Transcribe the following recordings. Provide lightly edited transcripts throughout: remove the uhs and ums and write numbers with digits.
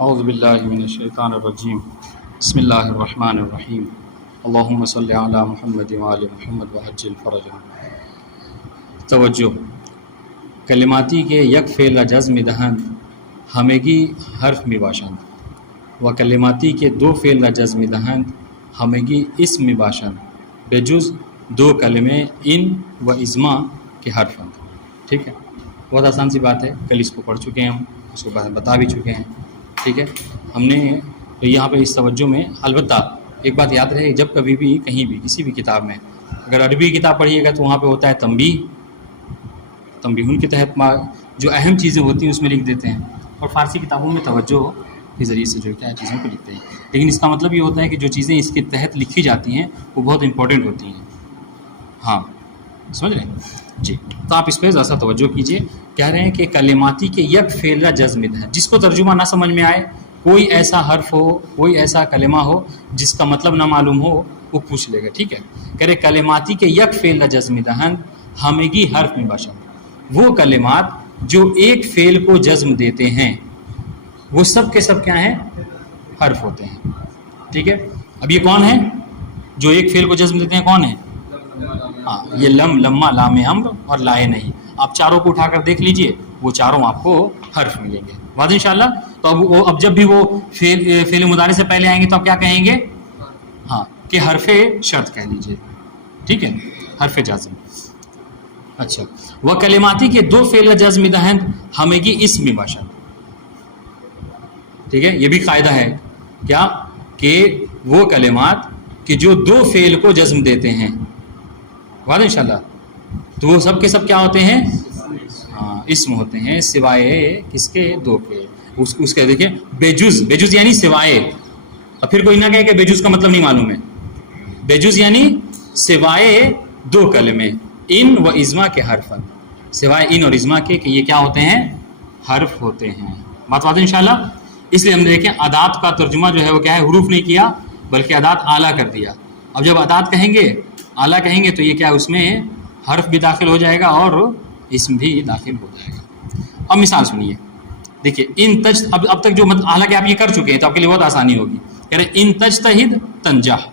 اعوذ باللہ من الشیطان الرجیم بسم اللہ الرحمن الرحیم اللہم صلی علی محمد وآل محمد وعجل فرجهم۔ توجہ، کلماتی کے یک فعل جزم دهند ہمیگی حرف میباشند و کلماتی کے دو فعل جزم دهند ہمیگی اسم میباشند بجز دو کلمے ان و ازما کے حرفند۔ ٹھیک ہے، بہت آسان سی بات ہے، کل اس کو پڑھ چکے ہیں، ہم اس کو بتا بھی چکے ہیں۔ ٹھیک ہے، ہم نے یہاں پہ اس توجہ میں البتہ ایک بات یاد رہے، جب کبھی بھی کہیں بھی کسی بھی کتاب میں اگر عربی کتاب پڑھیے گا تو وہاں پہ ہوتا ہے تنبیہ کے تحت جو اہم چیزیں ہوتی ہیں اس میں لکھ دیتے ہیں، اور فارسی کتابوں میں توجہ کے ذریعے سے جو کیا چیزوں کو لکھتے ہیں، لیکن اس کا مطلب یہ ہوتا ہے کہ جو چیزیں اس کے تحت لکھی جاتی ہیں وہ بہت امپورٹنٹ ہوتی ہیں۔ ہاں سمجھ رہے ہیں جی، تو آپ اس پہ ذرا توجہ کیجیے۔ کہہ رہے ہیں کہ کلماتی کے یک فعل جزم ہے، جس کو ترجمہ نہ سمجھ میں آئے، کوئی ایسا حرف ہو، کوئی ایسا کلمہ ہو جس کا مطلب نہ معلوم ہو، وہ پوچھ لے گا۔ ٹھیک ہے، کہہ رہے کلماتی کے یک فعل جزم دہند ہمیگی حرف میں باشد، وہ کلمات جو ایک فعل کو جزم دیتے ہیں وہ سب کے سب کیا ہیں؟ حرف ہوتے ہیں۔ ٹھیک ہے، اب یہ کون ہے جو ایک فعل کو جزم دیتے ہیں؟ کون ہے؟ ہاں، یہ لم، لما، لام امر اور لائے نہیں۔ آپ چاروں کو اٹھا کر دیکھ لیجئے، وہ چاروں آپ کو حرف ملیں گے، واضح انشاءاللہ۔ تو اب جب بھی وہ فعل مضارع سے پہلے آئیں گے تو آپ کیا کہیں گے؟ ہاں، کہ حرف شرط کہہ لیجئے۔ ٹھیک ہے، حرف جازم۔ اچھا، وہ کلماتی کے دو فعل جزم دہند ہمیگی اسم باشد۔ ٹھیک ہے، یہ بھی قاعدہ ہے کیا کہ وہ کلمات کہ جو دو فعل کو جزم دیتے ہیں، واضح انشاءاللہ، تو وہ سب کے سب کیا ہوتے ہیں؟ ہاں، اسم ہوتے ہیں، سوائے کس کے؟ دو کے۔ اس کے دیکھیں بےجز، بےجز یعنی سوائے، اور پھر کوئی نہ کہے کہ بےجز کا مطلب نہیں معلوم ہے۔ بےجز یعنی سوائے دو کلمے، ان و ازما کے حرف، سوائے ان اور ازما کے، کہ یہ کیا ہوتے ہیں؟ حرف ہوتے ہیں۔ بات واضح انشاءاللہ۔ اس لیے ہم نے دیکھیں ادات کا ترجمہ جو ہے وہ کیا ہے؟ حروف نہیں کیا بلکہ ادات اعلیٰ کر دیا۔ اب جب ادات کہیں گے، اعلیٰ کہیں گے، تو یہ کیا اس میں حرف بھی داخل ہو جائے گا اور اسم بھی داخل ہو جائے گا۔ اب مثال سنیے، دیکھیے ان تج، اب تک جو حالانکہ آپ یہ کر چکے ہیں تو آپ کے لیے بہت آسانی ہوگی۔ کہہ رہے ان تجتہد تنجح،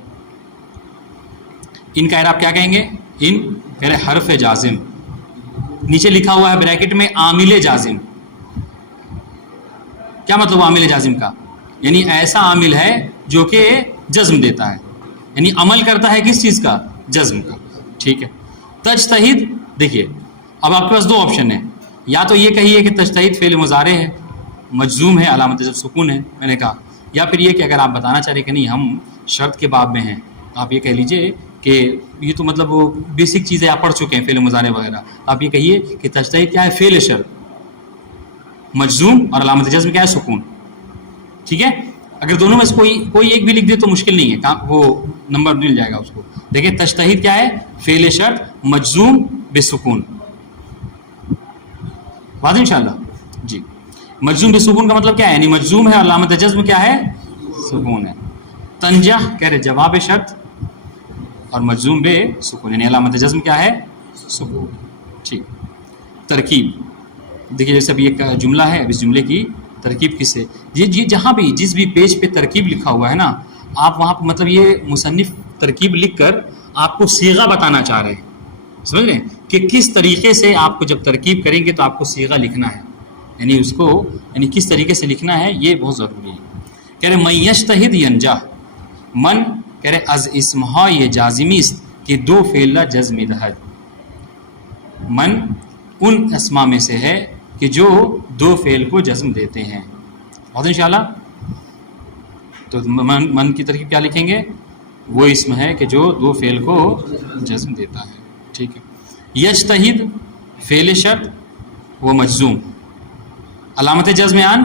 ان کا اعراب کیا کہیں گے؟ ان کہہ رہے حرف جازم، نیچے لکھا ہوا ہے بریکٹ میں عامل جازم۔ کیا مطلب عامل جازم کا؟ یعنی ایسا عامل ہے جو کہ جزم دیتا ہے، یعنی عمل کرتا ہے کس چیز کا؟ جزم کا۔ ٹھیک ہے، تجتہد، دیکھیے اب آپ کے پاس دو آپشن ہیں، یا تو یہ کہیے کہ تجتہد فعل مضارع ہے، مجزوم ہے، علامت جزم سکون ہے، میں نے کہا، یا پھر یہ کہ اگر آپ بتانا چاہ رہے کہ نہیں ہم شرط کے باب میں ہیں، تو آپ یہ کہہ لیجئے کہ یہ تو مطلب وہ بیسک چیزیں آپ پڑھ چکے ہیں، فعل مضارع وغیرہ، تو آپ یہ کہیے کہ تجتہد کیا ہے؟ فعل شرط، مجزوم، اور علامت جزم کیا ہے؟ سکون۔ ٹھیک ہے، اگر دونوں میں سے کوئی ایک بھی لکھ دے تو مشکل نہیں ہے، وہ نمبر مل جائے گا اس کو۔ دیکھیں تجتہد کیا ہے؟ فعل شرط مجزوم بسکون، واضح انشاءاللہ جی۔ مجزوم بسکون کا مطلب کیا ہے؟ یعنی مجزوم ہے اور علامت جزم کیا ہے؟ سکون ہے۔ تنجح کہہ رہے جواب شرط اور مجزوم بے سکون، یعنی علامت جزم کیا ہے؟ سکون۔ ٹھیک، ترکیب، دیکھیے جیسے اب یہ جملہ ہے، اب اس جملے کی ترکیب کس سے؟ یہ جہاں بھی جس بھی پیج پہ ترکیب لکھا ہوا ہے نا، آپ وہاں مطلب یہ مصنف ترکیب لکھ کر آپ کو صیغہ بتانا چاہ رہے ہیں، سمجھ رہے ہیں کہ کس طریقے سے آپ کو جب ترکیب کریں گے تو آپ کو صیغہ لکھنا ہے، یعنی اس کو یعنی کس طریقے سے لکھنا ہے، یہ بہت ضروری ہے۔ کہہ رہے من یجتہد ینجح، من کہہ رہے از اسمہا یہ جازمی است کہ دو فعل جزم دہد، من ان اسما میں سے ہے کہ جو دو فعل کو جزم دیتے ہیں، بہت انشاءاللہ۔ تو من کی ترکیب کیا لکھیں گے؟ وہ اسم ہے کہ جو دو فعل کو جزم دیتا ہے۔ ٹھیک ہے، یجتہد فعل شرط وہ مجزوم، علامت جزم آن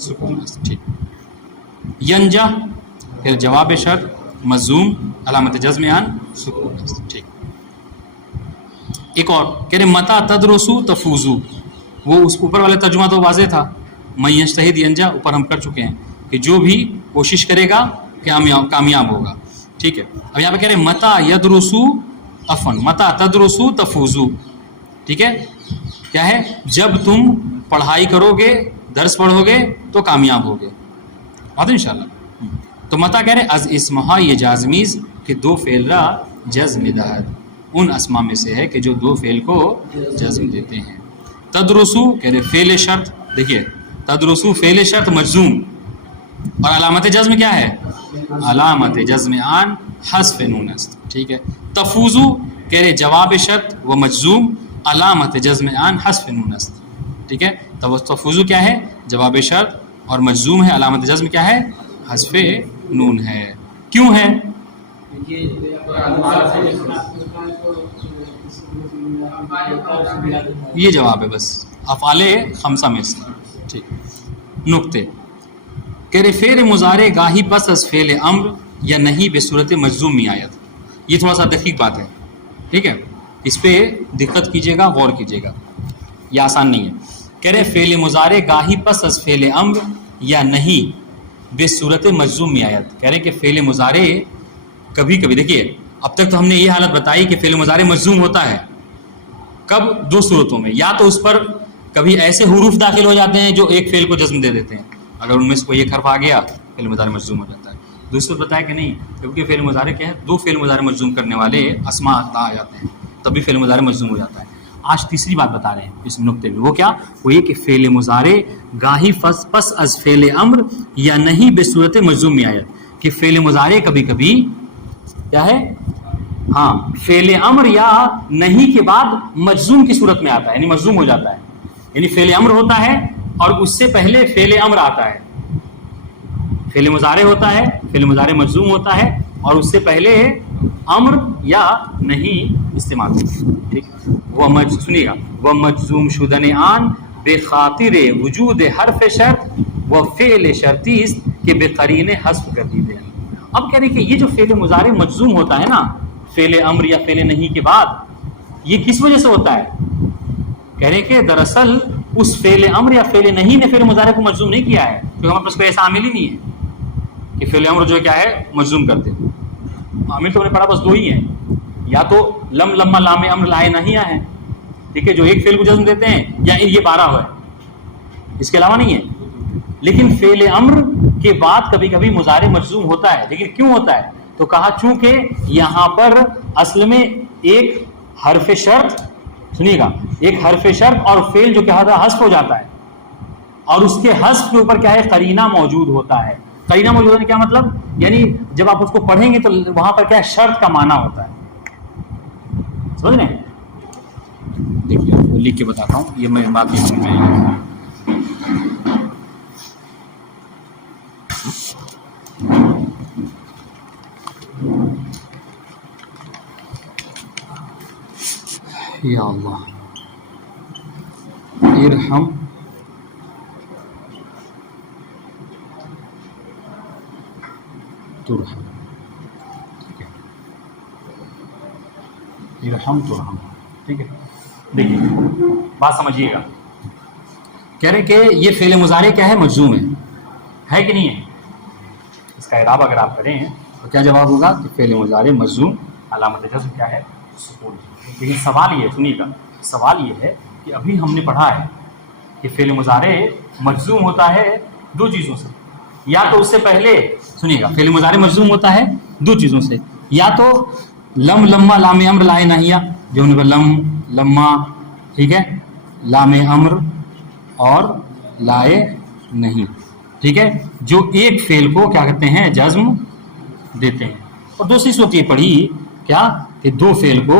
سکون۔ ٹھیک، ینجح پھر جواب شرط مجزوم، علامت جزم آن سکون۔ ٹھیک، ایک اور کہہ رہے متا تدرسو تفوزو، وہ اس اوپر والا ترجمہ تو واضح تھا، من یجتہد ینجح اوپر ہم کر چکے ہیں کہ جو بھی کوشش کرے گا کامیاب ہوگا۔ ٹھیک ہے، اب یہاں پہ کہہ رہے متا یدرسو عفن، متا تدرسو تفوزو۔ ٹھیک ہے، کیا ہے؟ جب تم پڑھائی کرو گے درس پڑھو گے تو کامیاب ہوگے. بات انشاءاللہ. تو متا کہہ رہے از اسمہا یہ جازمیز کہ دو فعل را جزم دہد، ان اسما میں سے ہے کہ جو دو فعل کو جزم دیتے ہیں. تدرسو کہہ رہے فعل شرط، دیکھیے تدرسو فعل شرط مجزوم، اور علامت جزم کیا ہے؟ علامت جزم آن حذف نون است. ٹھیک ہے. تفوزو کہہ رہے جواب شرط و مجزوم، علامت جزم آن حذف نون است. ٹھیک ہے. تفوزو کیا ہے؟ جواب شرط اور مجزوم ہے، علامت جزم کیا ہے؟ حذف نون ہے. کیوں ہے؟ یہ جواب ہے بس افعال خمسہ میں سے. ٹھیک. نقطے کہ فعل مضارع گاہی پس از فعل امر یا نہیں بے صورت مجزوم میں آیت. یہ تھوڑا سا دقیق بات ہے. ٹھیک ہے. اس پہ دقت کیجیے گا، غور کیجیے گا، یہ آسان نہیں ہے. کہہ رہے فعل مضارع گاہی پس از فعل امر یا نہیں بے صورت مجزوم میں آیت. کہہ رہے کہ فعل مضارع کبھی کبھی، دیکھیے اب تک تو ہم نے یہ حالت بتائی کہ فعل مضارع مجزوم ہوتا ہے. کب؟ دو صورتوں میں. یا تو اس پر کبھی ایسے حروف داخل ہو جاتے ہیں جو ایک فعل کو جزم دے دیتے ہیں، اگر ان میں سے کوئی ایک حرف آ گیا فعل مضارع مجزوم ہو جاتا ہے. دوسرا بتایا کہ نہیں، کیونکہ فعل مضارع کیا ہے؟ دو فعل مضارع مجزوم کرنے والے اسما آ جاتے ہیں تبھی فعل مضارع مجزوم ہو جاتا ہے. آج تیسری بات بتا رہے ہیں اس نقطے میں، وہ کیا؟ وہ یہ کہ فعل مضارع گاہی پس از فعل امر یا نہیں بے صورت مجزوم میں آیت. کہ فعل مضارع کبھی کبھی کیا ہے؟ ہاں فعل امر یا نہیں کے بعد مجزوم کی صورت میں آتا ہے، یعنی مجزوم ہو جاتا ہے. یعنی فعل امر ہوتا ہے اور اس سے پہلے فعل امر آتا ہے. فعل مضارع ہوتا ہے، فعل مضارع مجزوم ہوتا ہے اور اس سے پہلے امر یا نہیں استعمال ہوتا ہے. ٹھیک. وہ سنیے گا، وہ مجزوم شدن آن بے خاطر وجود حرف شرط و فعل شرطی است کہ بے قرین حذف کر دی دیں. اب کہہ رہے کہ یہ جو فعل مضارع مجزوم ہوتا ہے نا فعل امر یا فعل نہیں کے بعد، یہ کس وجہ سے ہوتا ہے؟ کہہ رہے کہ دراصل اس فعل امر یا فعل نہیں نے فعل مضارع کو مجزوم نہیں کیا ہے، کیونکہ ہمارے پاس کوئی ایسا عامل ہی نہیں ہے کہ فعل امر جو کیا ہے مجزوم کرتے. عامل تو ہم نے پڑھا بس دو ہی ہیں، یا تو لم لما لام امر لائے نہیہ ہیں، ٹھیک ہے، جو ایک فعل کو جزم دیتے ہیں، یا یہ 12 ہے، اس کے علاوہ نہیں ہے. لیکن فعل امر کے بعد کبھی کبھی مضارع مجزوم ہوتا ہے. لیکن کیوں ہوتا ہے؟ تو کہا چونکہ یہاں پر اصل میں ایک حرف شرط، سنیے گا، ایک حرف شرط اور فعل جو کیا ہوتا ہے حذف ہو جاتا ہے، اور اس کے حذف کے اوپر کیا ہے؟ قرینہ موجود ہوتا ہے. قرینہ موجود ہونے کا کیا مطلب؟ یعنی جب آپ اس کو پڑھیں گے تو وہاں پر کیا ہے؟ شرط کا معنی ہوتا ہے. سمجھ رہے ہیں؟ دیکھیے لکھ کے بتاتا ہوں، یہ میں بات نہیں سمجھ میں آئی. یا اللہ ارحم ترحم. ٹھیک ہے، ارحم ترحم. ٹھیک ہے. دیکھیے بات سمجھیے گا. کہہ رہے کہ یہ فعل مضارع کیا ہے؟ مجزوم ہے کہ نہیں ہے؟ اس کا اعراب اگر آپ کریں تو کیا جواب ہوگا کہ فعل مضارع مجزوم، علامت جزم کیا ہے؟ سکون. لیکن سوال یہ سنیے گا، سوال یہ ہے کہ ابھی ہم نے پڑھا ہے کہ فعل مضارع مجزوم ہوتا ہے دو چیزوں سے. یا تو اس سے پہلے سنیے گا، فعل مضارع مجزوم ہوتا ہے دو چیزوں سے، یا تو لم لما لام امر لائے نہیہ، جو ہم نے لم لما، ٹھیک ہے، لام امر اور لائے نہیں، ٹھیک ہے، جو ایک فعل کو کیا کہتے ہیں؟ جزم دیتے ہیں. اور دوسری صورت یہ پڑھی کیا کہ دو فعل کو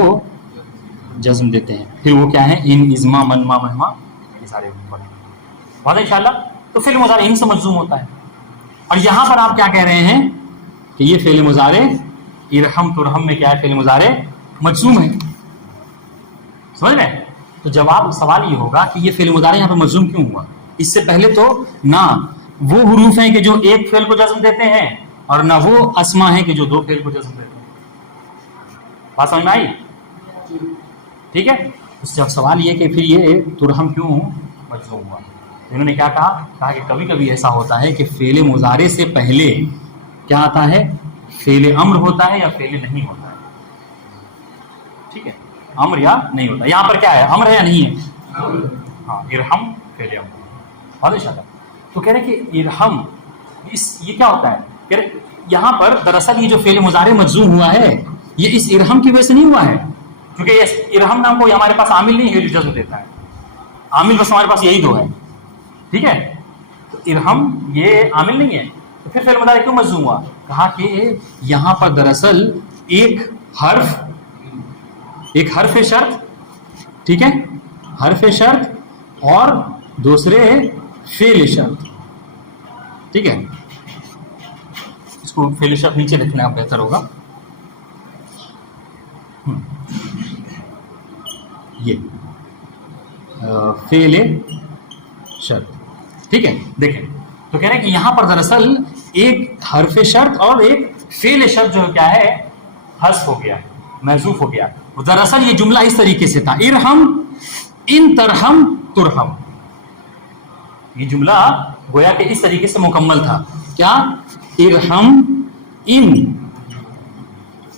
جزم دیتے ہیں. پھر وہ کیا ہے؟ ان ازما منما مہما، یہ سارے پڑھیں بات ان شاء اللہ. تو فعل مضارع ان سے مجزوم ہوتا ہے. اور یہاں پر آپ کیا کہہ رہے ہیں کہ یہ فعل مضارع ارحم ترحم میں کیا ہے؟ فعل مضارع مجزوم ہے. سمجھ رہے؟ تو جواب سوال یہ ہوگا کہ یہ فعل مضارع یہاں پہ مجزوم کیوں ہوا؟ اس سے پہلے تو نہ وہ حروف ہیں کہ جو ایک فعل کو جزم دیتے ہیں، اور نہ وہ اسما ہیں کہ جو دو فعل کو جزم دیتے ہیں. بات سمجھ میں آئی؟ ٹھیک ہے. اس سے سوال یہ کہ پھر یہ ترحم کیوں مجزوم ہوا؟ انہوں نے کیا کہا کہ کبھی کبھی ایسا ہوتا ہے کہ فعل مضارع سے پہلے کیا آتا ہے؟ فعل امر ہوتا ہے یا فعل نہیں ہوتا ہے. ٹھیک ہے، امر یا نہیں ہوتا. یہاں پر کیا ہے؟ امر ہے یا نہیں ہے؟ ہاں ارحم فعل امر. واضح شاء اللہ. تو کہہ رہے کہ ارحم یہ کیا ہوتا ہے؟ کہہ رہے یہاں پر دراصل یہ جو فعل مضارع مجزوم ہوا ہے یہ اس ارحم کی وجہ سے نہیں ہوا ہے، کیونکہ یہ ارحم نام کوئی ہمارے پاس عامل نہیں ہے جو جزم دیتا ہے، عامل بس ہمارے پاس یہی دو ہے. ٹھیک ہے، تو ارحم یہ عامل نہیں ہے، تو پھر فعل مضارع کیوں مجزوم ہوا؟ کہا کہ یہاں پر دراصل ایک حرف شرط، ٹھیک ہے، حرف شرط اور دوسرے فعل شرط. ٹھیک ہے، اس کو فعل شرط نیچے لکھنا بہتر ہوگا. یہ فعل شرط. ٹھیک ہے، دیکھیں تو کہہ رہے ہیں کہ یہاں پر دراصل ایک حرف شرط اور ایک فعل شرط جو کیا ہے حذف ہو گیا، محذوف ہو گیا. دراصل یہ جملہ اس طریقے سے تھا، ارحم ان ترحم ترحم. یہ جملہ گویا کہ اس طریقے سے مکمل تھا. کیا؟ ارحم ان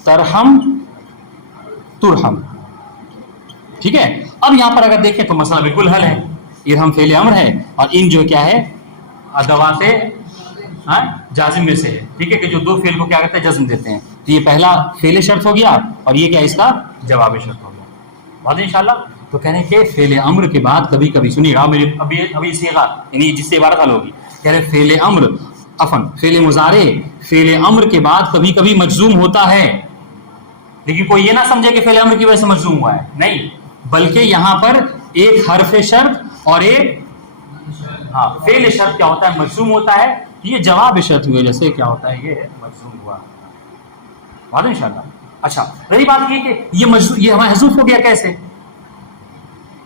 ترحم ترحم. ٹھیک ہے، اب یہاں پر اگر دیکھیں تو مسئلہ بالکل حل ہے. ارحم فعل امر ہے اور ان جو کیا ہے ادوات جازم میں سے ہے. ٹھیک ہے، کہ جو دو فعل کو کیا کرتے ہیں جزم دیتے ہیں. تو یہ پہلا فعل شرط ہو گیا اور یہ کیا اس کا جواب شرط ہو گیا. بات انشاءاللہ. تو کہہ رہے ہیں کہ فعل امر کے بعد کبھی کبھی سنیے گا میرے ابھی صیغہ یعنی جس سے عبارت حل ہوگی. کہہ رہے فعل امر فعل مضارع فعل امر کے بعد کبھی کبھی مجزوم ہوتا ہے، لیکن کوئی یہ نہ سمجھے کہ فعل امر کی وجہ سے مجزوم ہوا ہے، نہیں، بلکہ یہاں پر ایک حرف شرط اور ایک فعل شرط کیا ہوتا ہے مجزوم ہوتا ہے. یہ جواب شرط کی وجہ سے کیا ہوتا ہے یہ مجزوم ہوا. بات انشاءاللہ. اچھا، رہی بات یہ کہ یہ محذوف ہو گیا کیسے،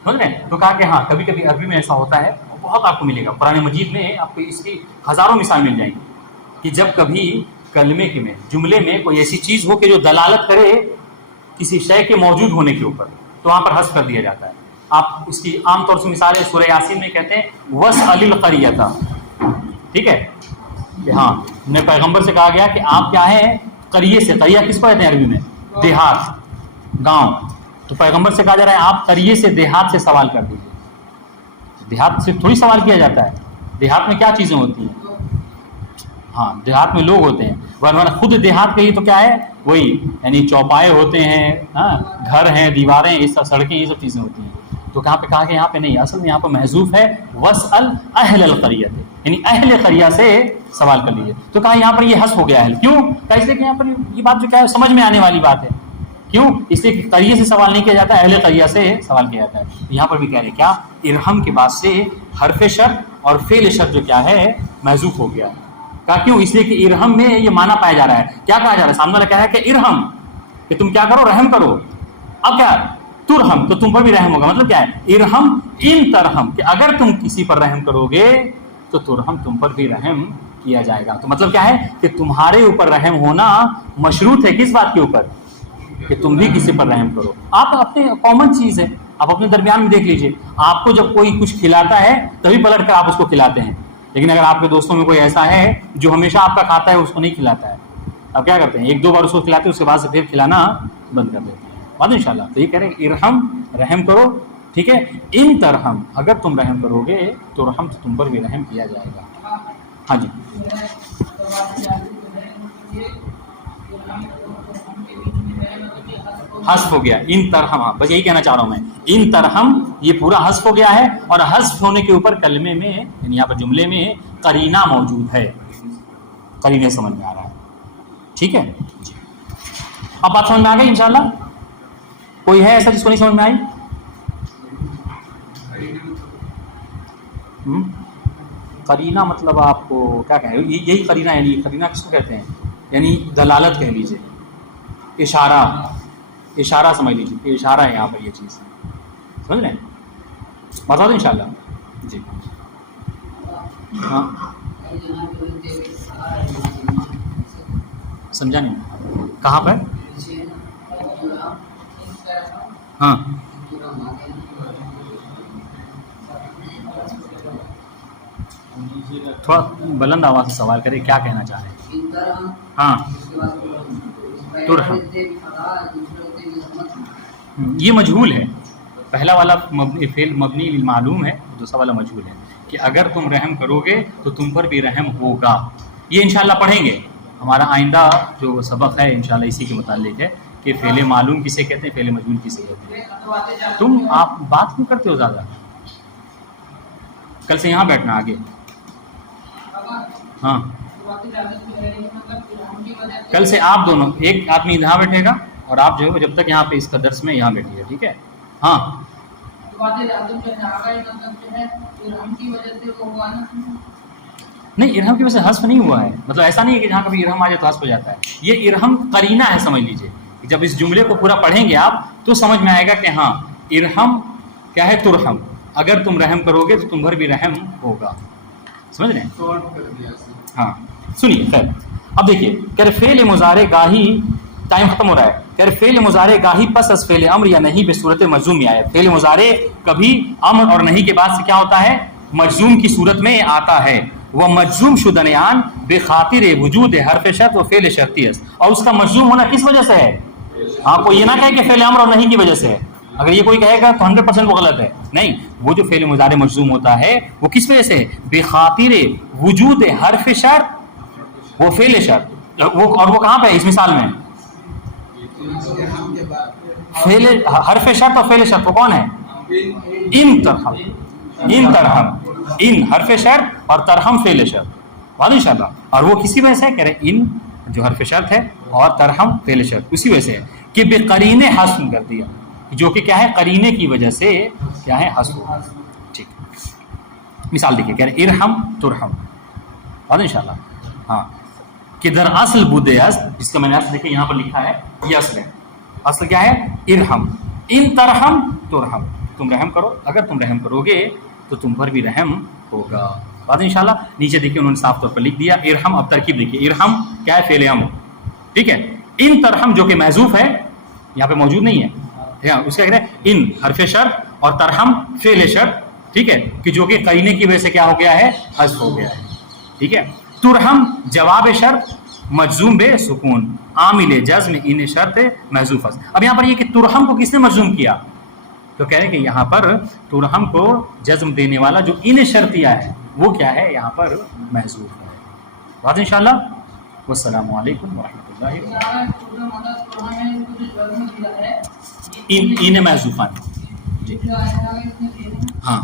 سمجھ رہے ہیں؟ تو کہا کہ ہاں کبھی کبھی عربی میں ایسا ہوتا ہے، بہت آپ کو ملے گا قرآن مجید میں، آپ کو اس کی ہزاروں مثال مل جائیں گی کہ جب کبھی کلمے کے میں جملے میں کوئی ایسی چیز ہو کہ جو دلالت کرے کسی شے کے موجود ہونے کے اوپر، تو وہاں پر حذف کر دیا جاتا ہے. آپ اس کی عام طور سے مثالیں سورہ یاسین میں کہتے ہیں وَاسْأَلِ الْقَرْيَةَ. ٹھیک ہے کہ ہاں نے پیغمبر سے کہا گیا کہ آپ کیا ہیں قریے سے. قریہ کس کو کہتے ہیں عربی میں؟ دیہات، گاؤں. تو پیغمبر سے کہا جا رہا ہے آپ قریے سے دیہات سے سوال کر دیجیے. دیہات سے تھوڑی سوال کیا جاتا ہے، دیہات میں کیا چیزیں ہوتی ہیں؟ ہاں دیہات میں لوگ ہوتے ہیں، ورنہ خود دیہات کہی تو کیا ہے وہی یعنی چوپائے ہوتے ہیں، گھر ہیں، دیواریں، یہ سب سڑکیں، یہ سب چیزیں ہوتی ہیں. تو کہاں پہ کہا کہ یہاں پہ نہیں، اصل میں یہاں پہ محذوف ہے وَاسْأَلْ أَهْلَ الْقَرْيَةِ، یعنی اہل قریہ سے سوال کر لیجیے. تو کہا یہاں پر یہ حذف ہو گیا ہے. کیوں؟ کہ اس لیے کہ یہاں پر یہ بات جو کیا ہے سمجھ میں آنے والی بات ہے. کیوں؟ اس لیے کہ قریہ سے سوال نہیں کیا جاتا، اہل قریہ سے سوال کیا جاتا ہے. یہاں پر بھی کہہ رہے کیا ارحم کے بعد سے حرف شرط اور فعل شرط جو کیا ہے محذوف ہو گیا. کہا کیوں؟ اس لیے کہ ارحم میں یہ معنی پایا جا رہا ہے. کیا کہا جا رہا ہے؟ سامنے والا کہا ہے کہ ارحم کہ تم کیا کرو رحم کرو. اب کیا ترحم تو تم پر بھی رحم ہوگا. مطلب کیا ہے ارحم ان ترحم کہ اگر تم کسی پر رحم کرو گے تو ترحم تم پر بھی رحم کیا جائے گا. تو مطلب کیا ہے کہ تمہارے اوپر رحم ہونا مشروط ہے کس بات کے اوپر کہ تم بھی کسی پر رحم کرو. آپ اپنے کامن چیز ہے، آپ اپنے درمیان میں دیکھ لیجئے، آپ کو جب کوئی کچھ کھلاتا ہے تبھی پلٹ کر آپ اس کو کھلاتے ہیں، لیکن اگر آپ کے دوستوں میں کوئی ایسا ہے جو ہمیشہ آپ کا کھاتا ہے اس کو نہیں کھلاتا ہے، آپ کیا کرتے ہیں ایک دو بار اس کو کھلاتے ہیں اس کے بعد سے پھر کھلانا بند کر دیتے ہیں. بات انشاءاللہ. تو یہ کہہ رہے ہیں ارحم رحم کرو. ٹھیک ہے، ان ترحم اگر تم رحم کرو گے تو رحم تو تم پر بھی رحم کیا جائے گا. ہاں جی حذف ہو گیا ان ترحم. بس یہی کہنا چاہ رہا ہوں میں، ان ترحم یہ پورا حذف ہو گیا ہے اور حذف ہونے کے اوپر کلمے میں یعنی یہاں پر جملے میں قرینہ موجود ہے. قرینے سمجھ میں آ رہا ہے. ٹھیک ہے، اب بات سمجھ میں آ گئی انشاءاللہ. کوئی ہے ایسا جس کو نہیں سمجھ میں آئی؟ قرینہ مطلب آپ کو کیا کہیں؟ یہی قرینہ یعنی قرینہ کس کو کہتے ہیں؟ یعنی دلالت کہہ لیجیے، اشارہ سمجھ لیجیے کہ اشارہ ہے یہاں پر یہ چیز. سمجھ رہے ہیں؟ بتا دو انشاءاللہ. جی ہاں سمجھا نہیں کہاں پر؟ ہاں تھوڑا بلند آواز سے سوال کرے، کیا کہنا چاہ رہے ہیں؟ ہاں ترحم یہ مجہول ہے. پہلا والا فعل مبنی للمعلوم ہے، دوسرا والا مجہول ہے. کہ اگر تم رحم کرو گے تو تم پر بھی رحم ہوگا. یہ انشاءاللہ پڑھیں گے. ہمارا آئندہ جو سبق ہے انشاءاللہ اسی کے متعلق ہے کہ فعل معلوم کسے کہتے ہیں, فعل مجہول کسے کہتے ہیں. تم آپ بات کیوں کرتے ہو زیادہ؟ کل سے یہاں بیٹھنا آگے. ہاں کل سے آپ دونوں, ایک آدمی یہاں بیٹھے گا اور آپ جو ہے جب تک یہاں پہ اس کا درس میں یہاں بیٹھیے گا, ٹھیک ہے. ہاں نہیں, ارحم کی وجہ سے حذف نہیں ہوا ہے. مطلب ایسا نہیں ہے کہ جہاں کبھی ارحم آ جائے تو حذف ہو جاتا ہے. یہ ارحم قرینہ ہے, سمجھ لیجئے. جب اس جملے کو پورا پڑھیں گے آپ تو سمجھ میں آئے گا کہ ہاں ارحم کیا ہے, ترحم. اگر تم رحم کرو گے تو تم پر بھی رحم ہوگا. سمجھ رہے ہیں؟ ہاں سنیے. خیر اب دیکھیے, کہہ رہے فعل مضارع گاہی, ٹائم ختم ہو رہا ہے. کہہ رہے فعل مضارع گاہی پس از فعل امر یا نہیں بصورت مجزوم میں آیا. فعل مضارع کبھی امر اور نہیں کے بعد سے کیا ہوتا ہے, مجزوم کی صورت میں آتا ہے. وہ مجزوم شدنیان بخاطر وجود حرف شرط و فعل شرطی است. اور اس کا مجزوم ہونا کس وجہ سے ہے؟ آپ کو یہ نہ کہے کہ فعل امر اور نہیں کی وجہ سے ہے. اگر یہ کوئی کہے گا تو 100% وہ غلط ہے. نہیں, وہ جو فعل مضارع مجزوم ہوتا ہے وہ کس وجہ سے ہے؟ بخاطر وجود حرف شرط وہ فعل شرط. وہ اور وہ کہاں پہ ہے اس مثال میں؟ فعل حرف شرط اور فعل شرط وہ کون ہے؟ ان ترحم. ان ترحم, ان حرف شرط اور ترحم فعل شرط. بات انشاءاللہ. اور وہ کسی وجہ سے کہہ رہے ان جو حرف شرط ہے اور ترحم فعل شرط اسی وجہ سے ہے کہ بے قرینے حسن کر دیا, جو کہ کیا ہے قرینے کی وجہ سے کیا ہے حسن. ٹھیک, مثال دیکھیے, کہہ رہے ارحم ترحم. بات انشاءاللہ. ہاں کہ در اصل بودے است, جس کا میں نے اصل دیکھیں یہاں پر لکھا ہے, یہ اصل ہے. اصل کیا ہے؟ ارحم. ان ترحم ترحم, تم رحم کرو, اگر تم رحم کرو گے تو تم پر بھی رحم ہوگا. بات انشاءاللہ. نیچے دیکھیے انہوں نے صاف طور پر لکھ دیا ارحم. اب ترکیب دیکھیے, ارحم کیا ہے؟ فعل امر, ٹھیک ہے. ان ترحم جو کہ محذوف ہے, یہاں پہ موجود نہیں ہے, اس کا کہہ رہے ہیں ان حرف شرط اور ترحم فعل شرط, ٹھیک ہے, کہ جو کہ قرینے کی وجہ سے کیا ہو گیا ہے, حذف ہو گیا ہے. ٹھیک ہے. ترحم جواب شرط مجزوم بے سکون, عامل جزم ان شرط محذوف است. اب یہاں پر یہ کہ ترحم کو کس نے مجزوم کیا؟ تو کہہ رہے ہیں کہ یہاں پر ترحم کو جزم دینے والا جو ان شرطیہ ہے وہ کیا ہے, یہاں پر محذوف ہے. بات انشاءاللہ. والسلام علیکم ورحمۃ اللہ وبرکاتہ. ان محذوفان. جی ہاں